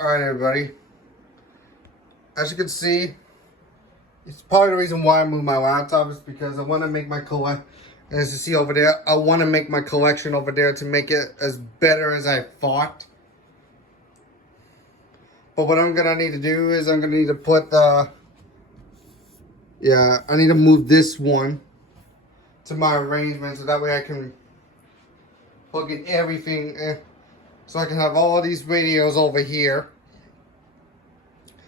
Alright, everybody. As you can see, it's probably the reason why I moved my laptop is because I want to make my as you see over there, I want to make my collection over there to make it as better as I thought. But what I'm gonna need to do is I'm gonna need to put the I need to move this one to my arrangement so that way I can plug in everything so I can have all these radios over here.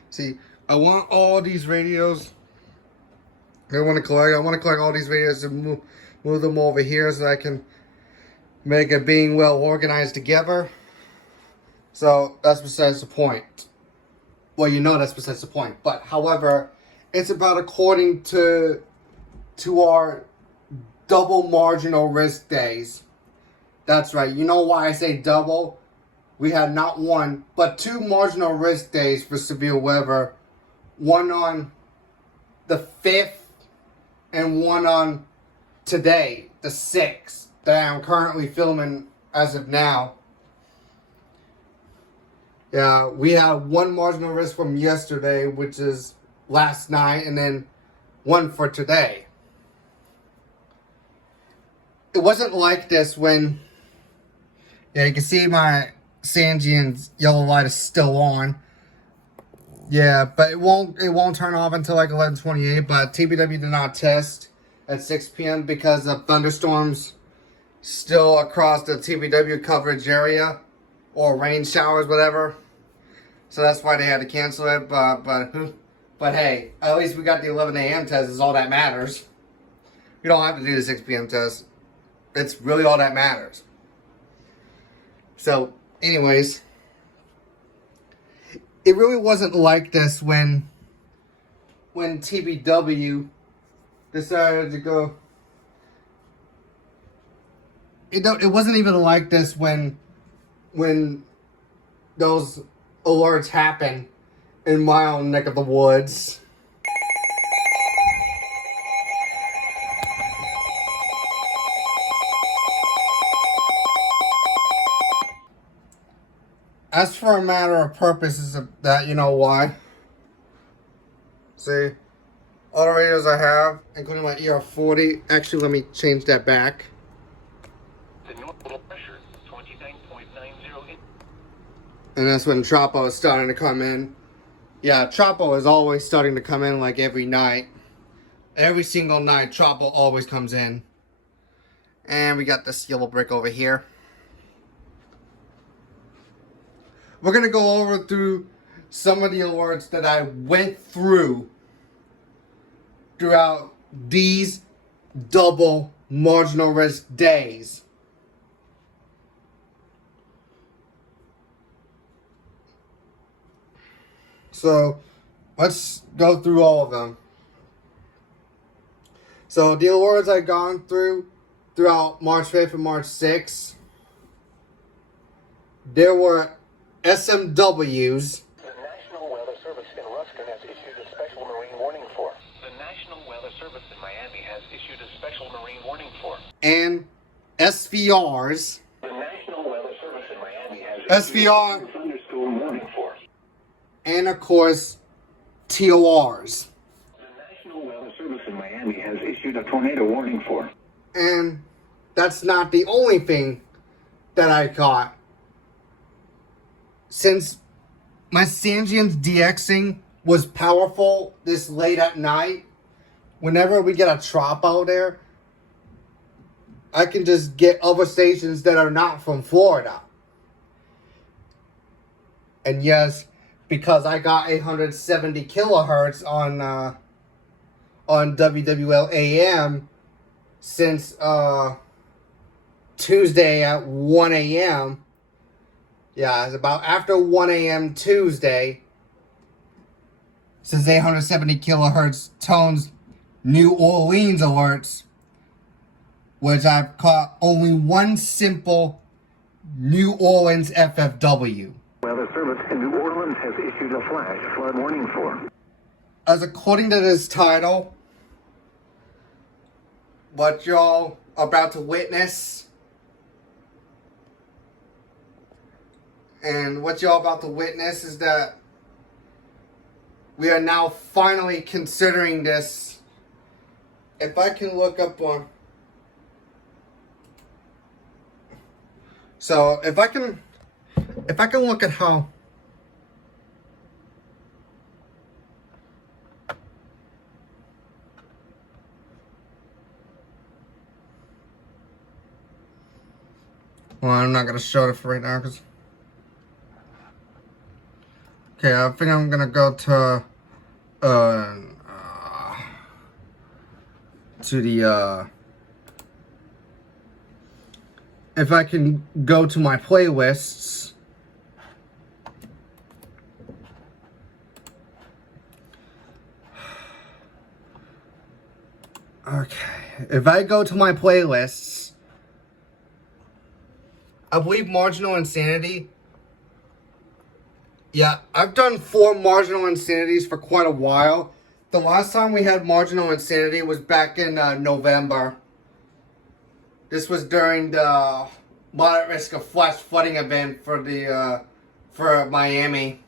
See, I want all these radios. I want to collect all these radios and move them over here so I can make it being well organized together. So that's besides the point. Well, you know that's besides the point. But however, it's about according to our double marginal risk days. That's right. You know why I say double? We had not one, but two marginal risk days for severe weather. One on the 5th and one on today, the 6th, that I'm currently filming as of now. Yeah, we had one marginal risk from yesterday, which is last night, and then one for today. It wasn't like this when, you can see my Sanjian's yellow light is still on. Yeah, but it won't turn off until like 11:28. But TBW did not test at 6 p.m. because of thunderstorms still across the TBW coverage area, or rain showers, whatever. So that's why they had to cancel it. But hey, at least we got the 11 a.m. test. Is all that matters. We don't have to do the 6 p.m. test. It's really all that matters. So, anyways, it really wasn't like this when TBW decided to go. It wasn't even like this when those alerts happen in my own neck of the woods. As for a matter of purposes of that, you know why? See, all the radios I have, including my ER40. Actually, let me change that back. And that's when Trapo is starting to come in. Yeah, Trapo is always starting to come in like every night. Every single night, Trapo always comes in. And we got this yellow brick over here. We're going to go over through some of the alerts that I went through throughout these double marginal risk days. So, let's go through all of them. So, the alerts I've gone throughout March 5th and March 6th, there were SMWs. The National Weather Service in Ruskin has issued a special marine warning for. The National Weather Service in Miami has issued a special marine warning for. And SVRs. The National Weather Service in Miami has issued SVR. a thunderstorm warning for. And of course, TORs. The National Weather Service in Miami has issued a tornado warning for. And that's not the only thing that I caught. Since my Sanjian's DXing was powerful this late at night, whenever we get a trop out there, I can just get other stations that are not from Florida. And yes, because I got 870 kilohertz on WWL AM since Tuesday at 1 a.m. Yeah, it's about after 1 a.m. Tuesday. Since 870 kilohertz tones New Orleans alerts, which I've caught only one simple New Orleans FFW. Weather Service in New Orleans has issued a flash flood warning for. As according to this title, what y'all are about to witness And what y'all about to witness is that we are now finally considering this. If I can look up on... So, if I can look at how... Well, I'm not going to show it for right now, because... Okay, I think I'm going to go to the, if I can go to my playlists. Okay, if I go to my playlists, I believe Marginal Insanity. Yeah, I've done 4 Marginal Insanities for quite a while. The last time we had Marginal Insanity was back in November. This was during the moderate risk of flash flooding event for the for Miami.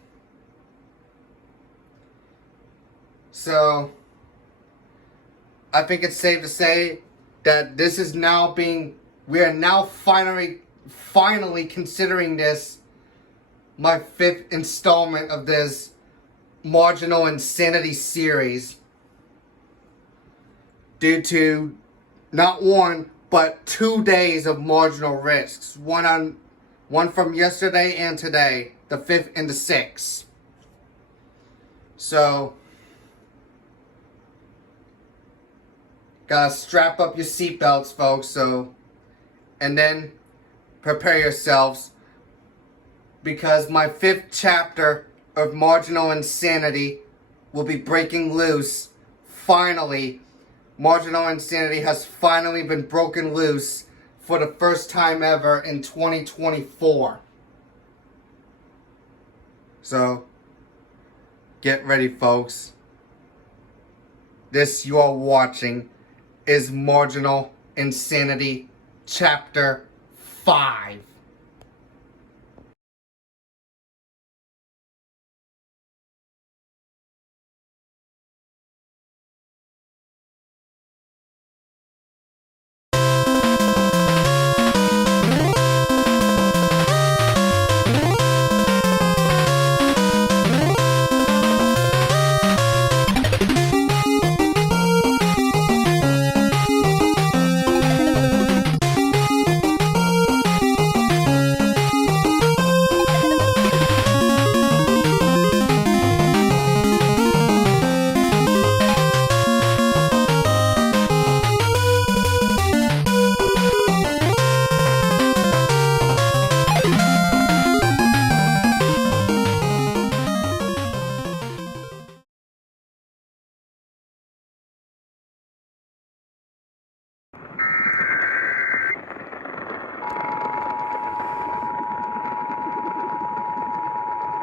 So I think it's safe to say that this is now being, we are now finally considering this my 5th installment of this Marginal Insanity series, due to not 1 but 2 days of marginal risks, one from yesterday and today, the 5th and the 6th. So gotta strap up your seatbelts, folks. So, and then prepare yourselves, because my 5th chapter of Marginal Insanity will be breaking loose. Finally, Marginal Insanity has finally been broken loose for the first time ever in 2024. So, get ready, folks. This you are watching is Marginal Insanity Chapter 5.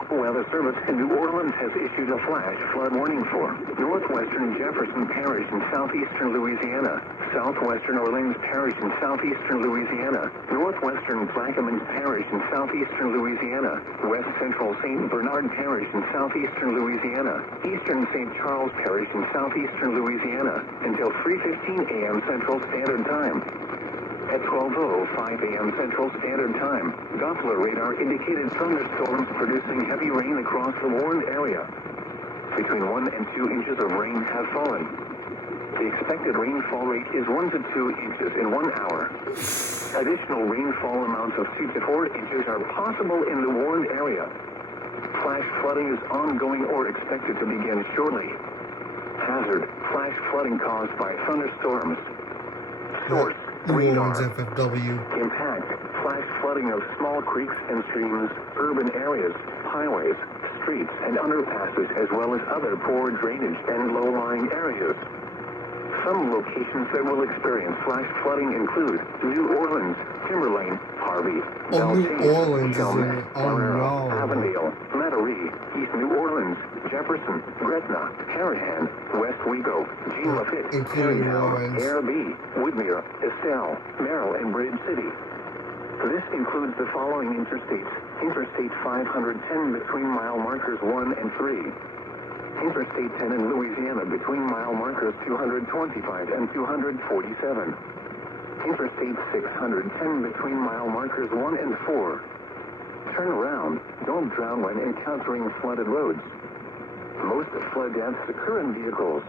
Weather Service in New Orleans has issued a flash flood warning for northwestern Jefferson Parish in southeastern Louisiana, southwestern Orleans Parish in southeastern Louisiana, northwestern Plaquemines Parish in southeastern Louisiana, west central St. Bernard Parish in southeastern Louisiana, eastern St. Charles Parish in southeastern Louisiana, until 3:15 a.m. Central Standard Time. At 12:05 a.m. Central Standard Time, Doppler radar indicated thunderstorms producing heavy rain across the warned area. Between 1 and 2 inches of rain have fallen. The expected rainfall rate is 1 to 2 inches in 1 hour. Additional rainfall amounts of 2 to 4 inches are possible in the warned area. Flash flooding is ongoing or expected to begin shortly. Hazard: flash flooding caused by thunderstorms. Source: New Orleans FFW. Impact: flash flooding of small creeks and streams, urban areas, highways, streets, and underpasses, as well as other poor drainage and low-lying areas. Some locations that will experience flash flooding include New Orleans, Timberlane, Harvey, New Belchane, Orleans is in Chalmette, it. Oh Monroe, no. Avondale, Metairie, East New Orleans, Jefferson, Gretna, Harahan, West Wego, Jean Lafitte, Including Tarrytown, Lawrence. Air B, Woodmere, Estelle, Merrill, and Bridge City. This includes the following interstates. Interstate 510 between mile markers 1 and 3. Interstate 10 in Louisiana between mile markers 225 and 247. Interstate 610 between mile markers 1 and 4. Turn around. Don't drown when encountering flooded roads. Most flood deaths occur in vehicles.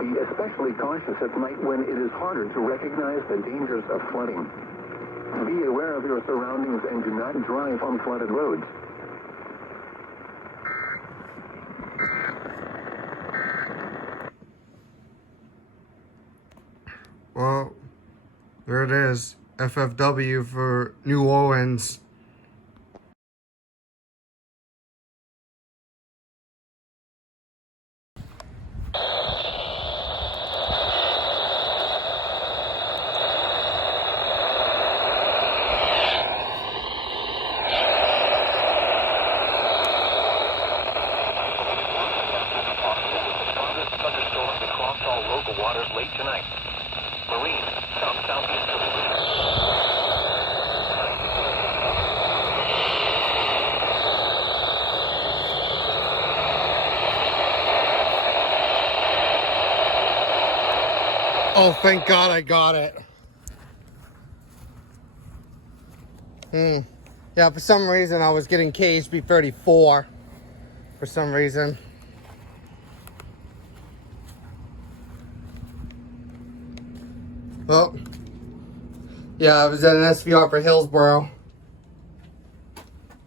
Be especially cautious at night when it is harder to recognize the dangers of flooding. Be aware of your surroundings and do not drive on flooded roads. Well, there it is. FFW for New Orleans. Waters late tonight. Marine, south-southeast of Oh, thank God I got it. Yeah, for some reason I was getting KHB 34. For some reason. Well, yeah, I was at an SVR for Hillsborough.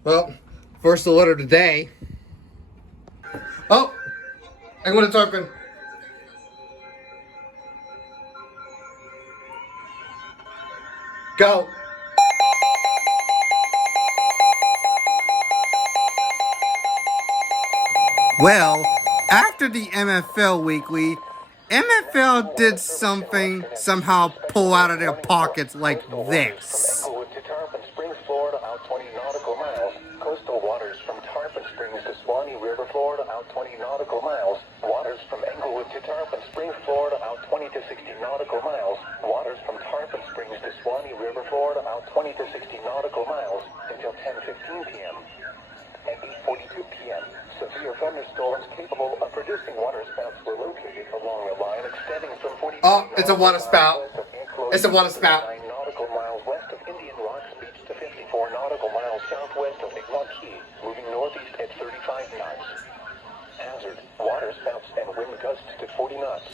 Well, first alert today. Oh, I'm going to talk in. Go. Well, after the MFL weekly, MFL did something, somehow pull out of their pockets like this. From Englewood to Tarpon Springs, Florida, out 20 nautical miles. Coastal waters from Tarpon Springs to Swanee River, Florida, out 20 nautical miles. Waters from Englewood to Tarpon Springs, Florida, out 20 to 60 nautical miles. Waters from Tarpon Springs to Swanee River, Florida, out 20 to 60 nautical miles until 10:15 p.m. At 8:42 p.m., severe thunderstorms capable of producing waterspouts were located along the line extending from 40. Oh, it's a waterspout. It's a waterspout. 9 nautical miles west of Indian Rocks Beach to 54 nautical miles southwest of Iglock Key, moving northeast at 35 knots. Hazard: waterspouts and wind gusts to 40 knots.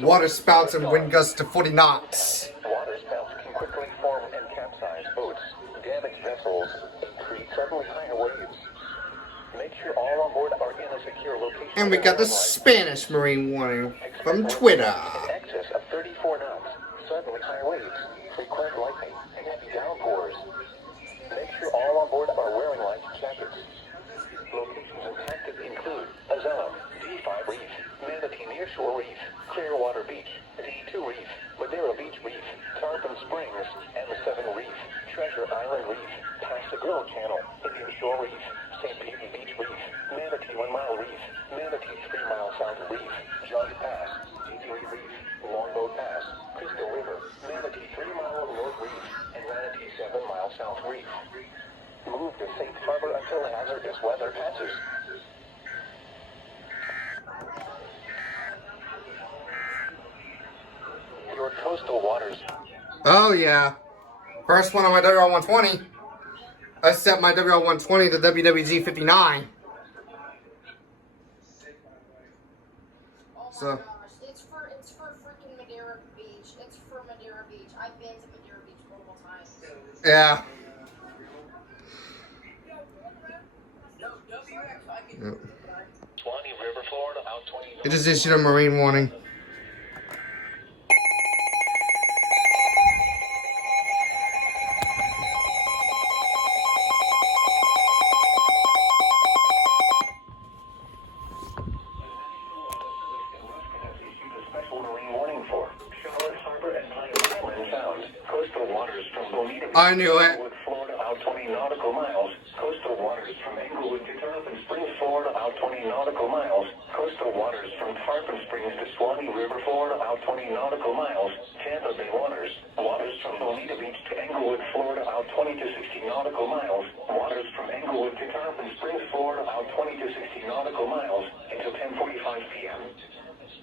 Waterspouts and wind gusts to 40 knots. Waterspouts can quickly form and capsize boats, damage vessels, create suddenly higher waves. Make sure all on board are in a secure location. And we got the Spanish Marine warning from Twitter. In excess of 34 knots, suddenly high waves, frequent lightning, and heavy downpours. Make sure all on board are wearing life jackets. Locations impacted include Azellum, D5 Reef, Manatee Nearshore Reef, Clearwater Beach, D2 Reef, Madeira Beach Reef, Tarpon Springs, M7 Reef, Treasure Island Reef, Paso Grill Channel, Indian Shore Reef, St. Pete Beach Reef, Manatee 1 Mile Reef, Manatee 3 Mile South Reef, Judge Pass, D3 Reef, Longboat Pass, Crystal River, Manatee 3 Mile North Reef, and Manatee 7 Mile South Reef. Move to safe harbor until hazardous weather passes. Your coastal waters. Oh yeah. First one on my WL120. I set my WL120 to WWG 59. Oh So. my gosh, it's for freaking Madeira Beach. It's for Madeira Beach. I've been to Madeira Beach multiple times. Yeah. Yep. Swanee River, Florida, out 20. It just issued a marine warning. Showers, harbor, and Pine Island Sound. Coastal waters from Bonita, I knew it. Florida, out 20 20 nautical miles. Coastal waters from Englewood to Tarpon Springs, Florida, about 20 nautical miles. Coastal waters from Tarpon Springs to Swanee River, Florida, about 20 nautical miles. Tampa Bay waters. Waters from Bonita Beach to Englewood, Florida, about 20 to 60 nautical miles. Waters from Englewood to Tarpon Springs, Florida, about 20 to 60 nautical miles until 10:45 p.m.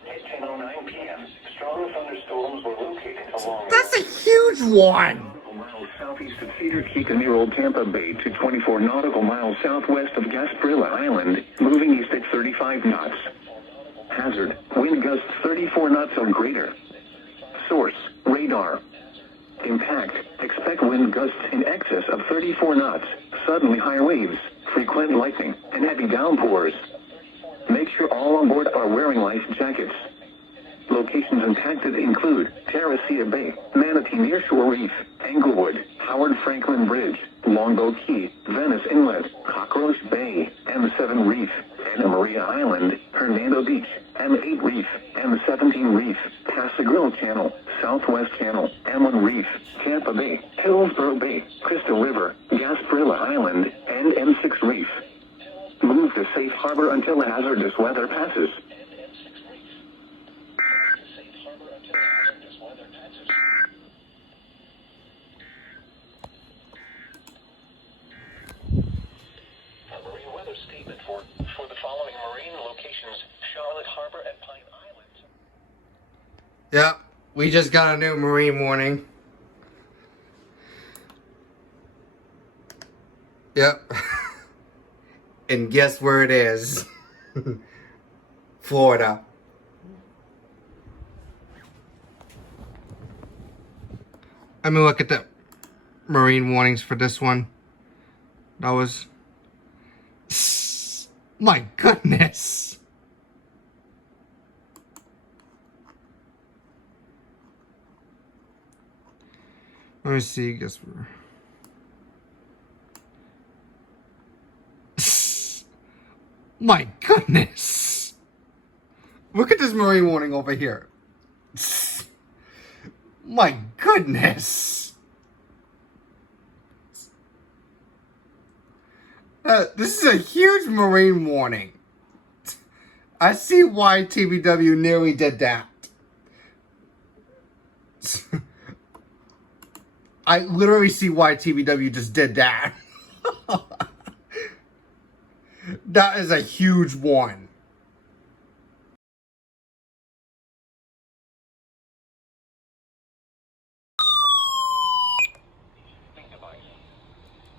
At 10:09 p.m., strong thunderstorms were located along. That's a huge one. Miles southeast of Cedar Creek and near Old Tampa Bay to 24 nautical miles southwest of Gasparilla Island, moving east at 35 knots. Hazard, wind gusts 34 knots or greater. Source, radar. Impact, expect wind gusts in excess of 34 knots, suddenly higher waves, frequent lightning, and heavy downpours. Make sure all on board are wearing life jackets. Locations impacted include Terracea Bay, Manatee Nearshore Reef, Englewood, Howard Franklin Bridge, Longboat Key, Venice Inlet, Cockroach Bay, M7 Reef, Anna Maria Island, Hernando Beach, M8 Reef, M17 Reef, Passagrille Channel, Southwest Channel, M1 Reef, Tampa Bay, Hillsborough Bay, Crystal River, Gasparilla Island, and M6 Reef. Move to safe harbor until hazardous weather passes. Statement for the following marine locations: Charlotte Harbor and Pine Island. Yep, we just got a new marine warning. Yep. And guess where it is? Florida. Let me look at the marine warnings for this one. That was... My goodness. Let me see. Guess we're... My goodness. Look at this marine warning over here. My goodness. This is a huge marine warning. I see why TBW nearly did that. I literally see why TBW just did that. That is a huge one.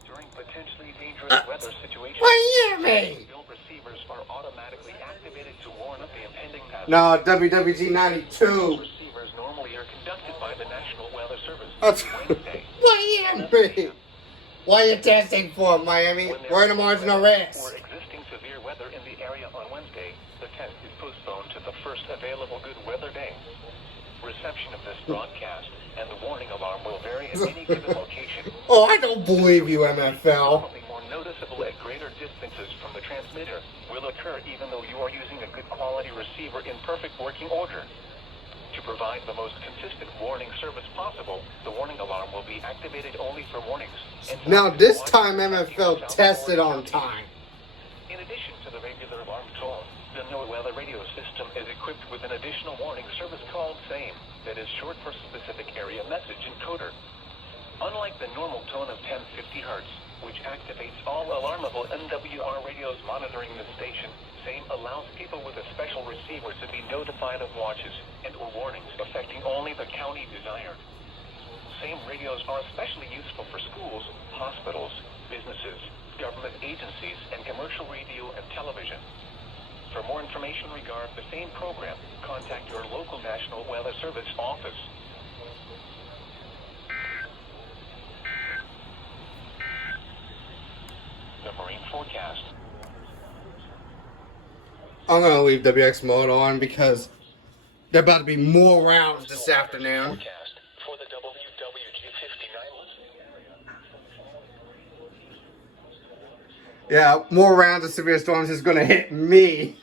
During potentially dangerous weather situations, Miami! field receivers are automatically activated to warn of the impending hazard. No, WWG 92. Receivers normally are conducted by the National Weather Service. That's Wednesday. Miami! Why are you testing for, Miami? We're in a marginal risk. For existing severe weather in the area on Wednesday, the test is postponed to the first available good weather day. Reception of this broadcast and the warning alarm will vary at any given location. Oh, I don't believe you, MFL. Something more noticeable at greater distances from the transmitter will occur even though you are using a good quality receiver in perfect working order. To provide the most consistent warning service possible, the warning alarm will be activated only for warnings. Now this time MFL tested on time. In addition to the regular alarm tone, the NOAA weather radio system is equipped with an additional warning service called SAME, that is short for specific area message encoder. Unlike the normal tone of 1050 Hz, which activates all alarmable NWR radios monitoring the station, SAME allows people with a special receiver to be notified of watches and or warnings affecting only the county desired. SAME radios are especially useful for schools, hospitals, businesses, government agencies, and commercial radio and television. For more information regarding the SAME program, contact your local National Weather Service office. The Marine Forecast. I'm gonna leave WX mode on because there are about to be more rounds this afternoon. Forecast for the WWG-59. Yeah, more rounds of severe storms is gonna hit me.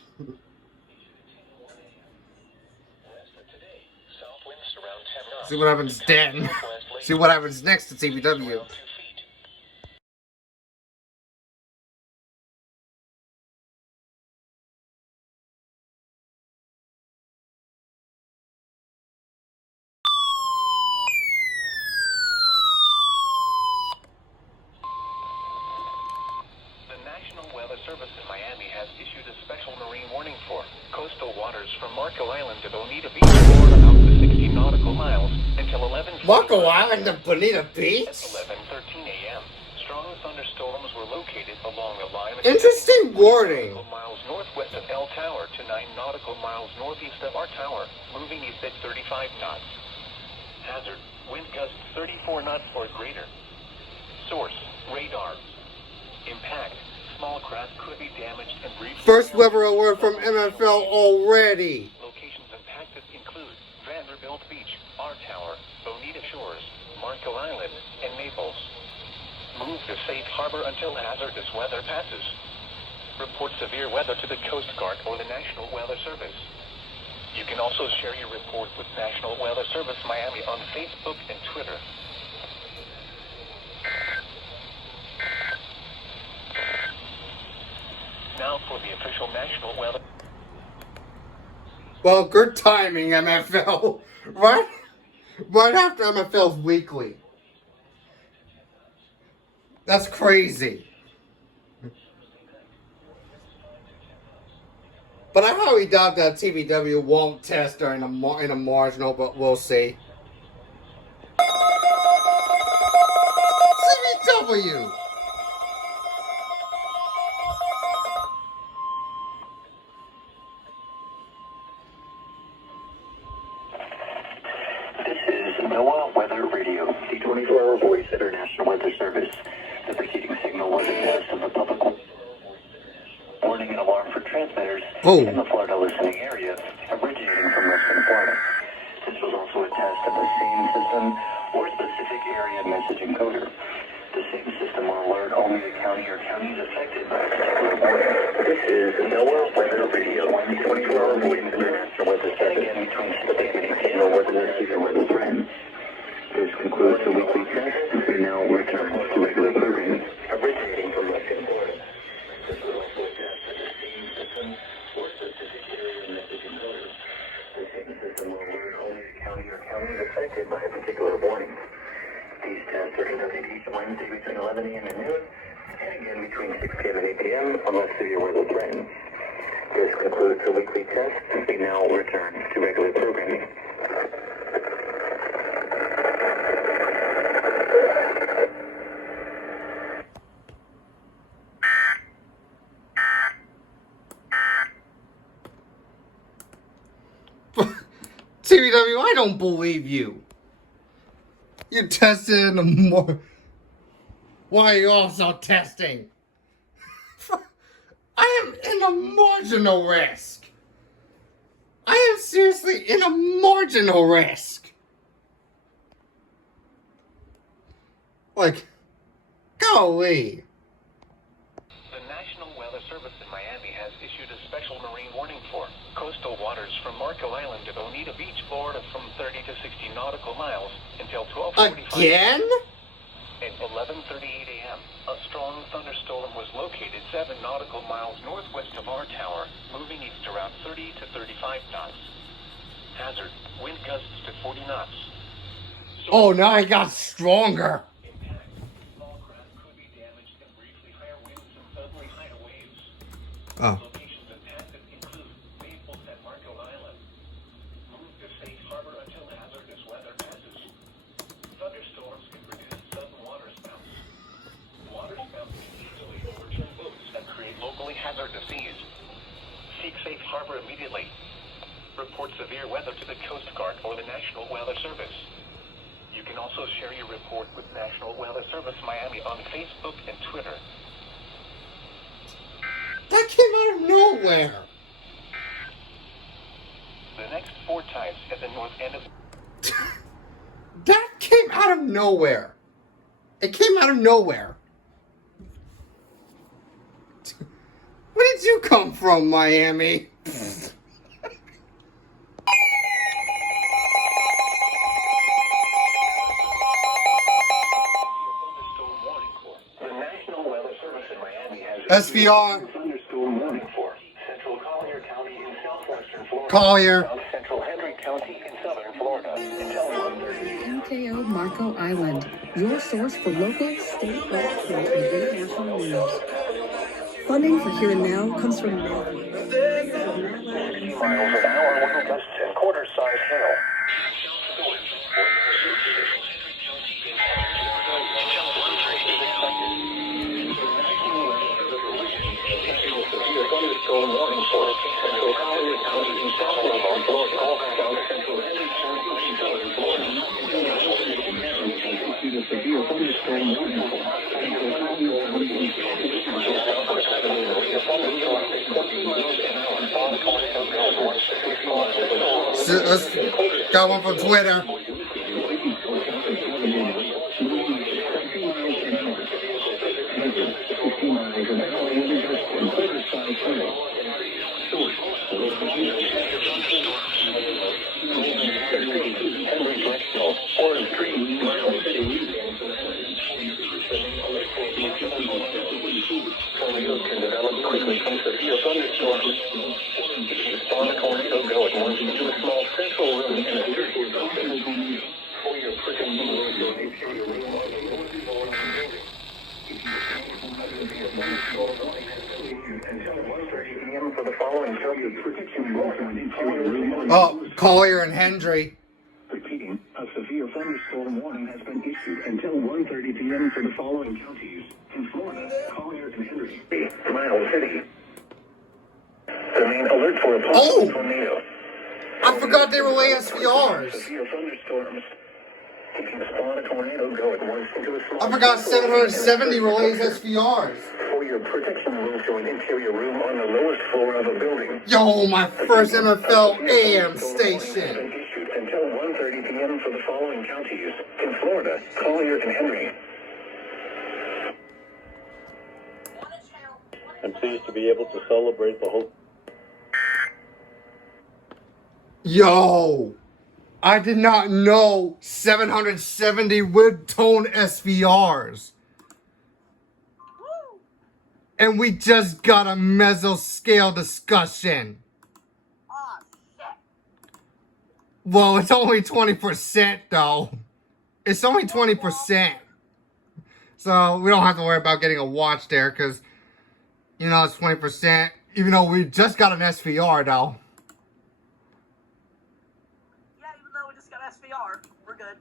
See what happens then. See what happens next to TBW. Weather Service in Miami has issued a special marine warning for coastal waters from Marco Island to Bonita Beach, Florida, out to 60 nautical miles until 11. Marco Island to Bonita Beach? At 11:13 a.m. Strong thunderstorms were located along the line. Interesting wording. Miles northwest of L Tower to 9 nautical miles northeast of our tower, moving east at 35 knots. Hazard: wind gusts 34 knots or greater. Source: radar. Impact: small craft could be damaged and briefly. First weather alert from MFL already. Locations impacted include Vanderbilt Beach, our tower, Bonita Shores, Marco Island, and Naples. Move to safe harbor until hazardous weather passes. Report severe weather to the Coast Guard or the National Weather Service. You can also share your report with National Weather Service Miami on Facebook and Twitter. Now for the official National Weather. Well, good timing, MFL. Right after MFL's weekly. That's crazy. But I highly doubt that TVW won't test during in a marginal, but we'll see. TVW! This is NOAA Weather Radio, the 24-hour voice of our National Weather Service. The preceding signal was a test of the public warning and alarm for transmitters in the Florida listening area, originating from western Florida. This was also a test of the same system or specific area message encoder. The same system will alert only the county or counties affected by a particular warning. This is NOAA Weather Radio, the 24-hour voice of our National Weather Service. Again, between 6 and 8 a.m. or whether this is your weather friends. This concludes the weekly test. We now return to regular programming, originating from western Florida. This was also a test of the same system or specific area message encoders. The same system will alert only the county or counties affected by a particular warning. These tests are conducted each Wednesday between 11 a.m. and noon, and again between 6 p.m. and 8 p.m. unless severe weather threatens. This concludes the weekly test. We now return to regular programming. TVW, I don't believe you. You tested in the Why are you also testing? I am in a marginal risk. I am seriously in a marginal risk. Like, golly. The National Weather Service in Miami has issued a special marine warning for coastal waters from Marco Island to Bonita Beach, Florida, from 30 to 60 nautical miles until 12:45. Again? At 11:38 a.m., a strong thunderstorm was located 7 nautical miles northwest of our tower, moving east around 30 to 35 knots. Hazard: wind gusts to 40 knots. Oh, now I got stronger. Impact: small craft could be damaged and briefly higher winds and suddenly higher waves. Oh. Locations impacted include Naples and Marco Island. Move to safe harbor until hazardous weather passes. Thunderstorms can produce sudden water spouts. Water spouts can easily overturn boats and create locally hazardous seas. Seek safe harbor immediately. Report severe weather to the Coast Guard or the National Weather Service. You can also share your report with National Weather Service Miami on Facebook and Twitter. That came out of nowhere. The next 4 times at the north end of... That came out of nowhere. It came out of nowhere. Where did you come from, Miami? SVR. Thunderstorm warning for Central Collier County in southwestern Florida. Collier. South Central Henry County in southern Florida. Until 1:30. UKO Marco Island, your source for local, state, and international news. Funding for Here and Now comes from Welp. Miles an hour with gusts and quarter-size hail. Thunderstorm warning for Central Valley County in South Alabama, South Central Henry County in Southern Florida. Issued a severe thunderstorm warning for Central Valley County in Let's got one from Twitter. Tornadoes can develop quickly from severe thunderstorms. Respond to tornado go at once into a small central room in a dirty for your protection. Until 1:30 p.m. for the following protection room. Oh, Collier and Hendry. Repeating, a severe thunderstorm warning has been issued until 1:30 p.m. for the following counties. In Florida, Collier and Henry. Miles City. Remain alert for a possible tornado. I forgot they were ASVRs. Severe thunderstorms. If you spawn a tornado, go at once into a small... I forgot 770 relays SVRs. For your protection, move to an interior room on the lowest floor of a building. Yo, my first NFL AM station. Issued until 1:30 p.m. for the following counties. In Florida, Collier and Henry. I'm pleased to be able to celebrate the whole... Yo, I did not know 770 would tone SVRs. And we just got a mesoscale discussion. Oh, shit. Well, it's only 20% though. It's only 20%. So we don't have to worry about getting a watch there because, you know, it's 20%. Even though we just got an SVR though. Yeah, even though we just got SVR, we're good.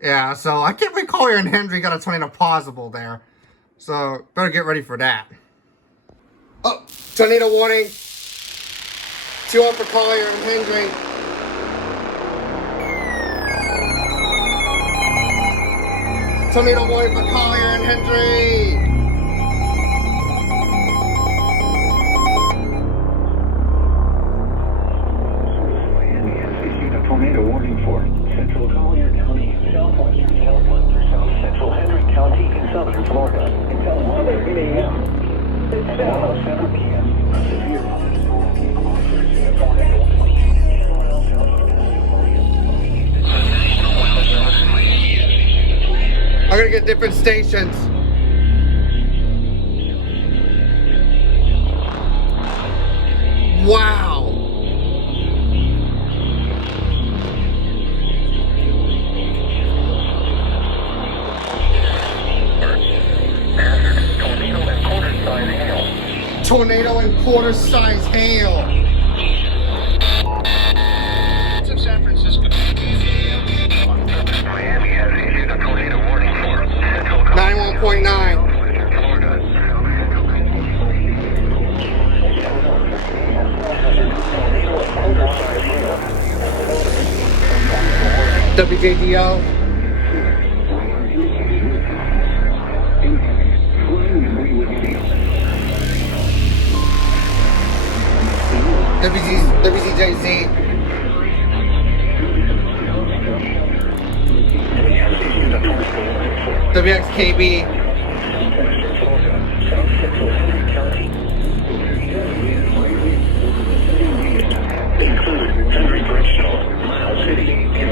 Yeah, so I can't recall here and Hendry got a tornado possible there. So better get ready for that. Oh, tornado warning. 2-1 for Collier and Hendry. Tornado warning for Collier and Hendry. Miami has issued a tornado warning for Central Collier County, southwestern South Central Henry County in southern Florida until 1:30 a.m. and 1:07 p.m. A severe thunderstorm offers a tornado. I'm gonna get different stations. Wow. Tornado and quarter-size hail. Of San Francisco. Miami has issued a tornado warning for Central 91.9. Florida. WJDO. WCJZ. WXKB. Include Henry Bridgestone, Miles City, and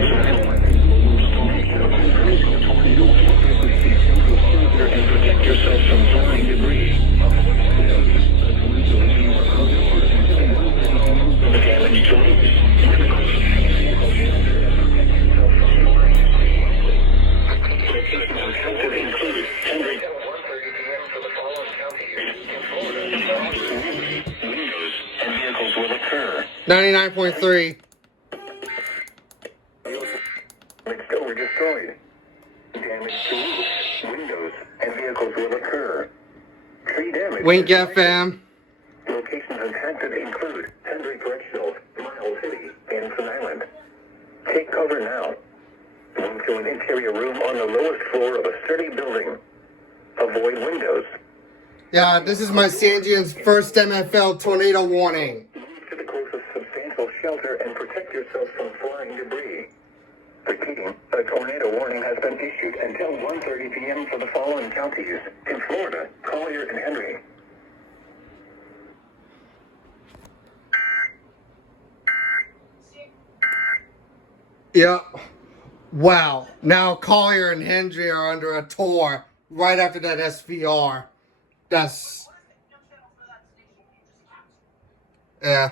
protect yourself from flying debris. The damage to roofs. Included Henry. 1:30 p.m. for the following counties. 99.3. Damaged or destroyed. Damage to roofs, windows, and vehicles will occur. Tree damage. Wink FM. Locations impacted include Hendry Correctional, Miles City, and Sun Island. Take cover now. Move to an interior room on the lowest floor of a sturdy building. Avoid windows. Yeah, this is my San Dieg's first MFL tornado warning. Move to the closest substantial shelter and protect yourself from flying debris. Repeating, a tornado warning has been issued until 1:30 p.m. for the following counties. In Florida, Collier and Henry. Yep. Wow. Now Collier and Hendry are under a tour right after that SVR. That's... Yeah.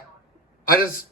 I just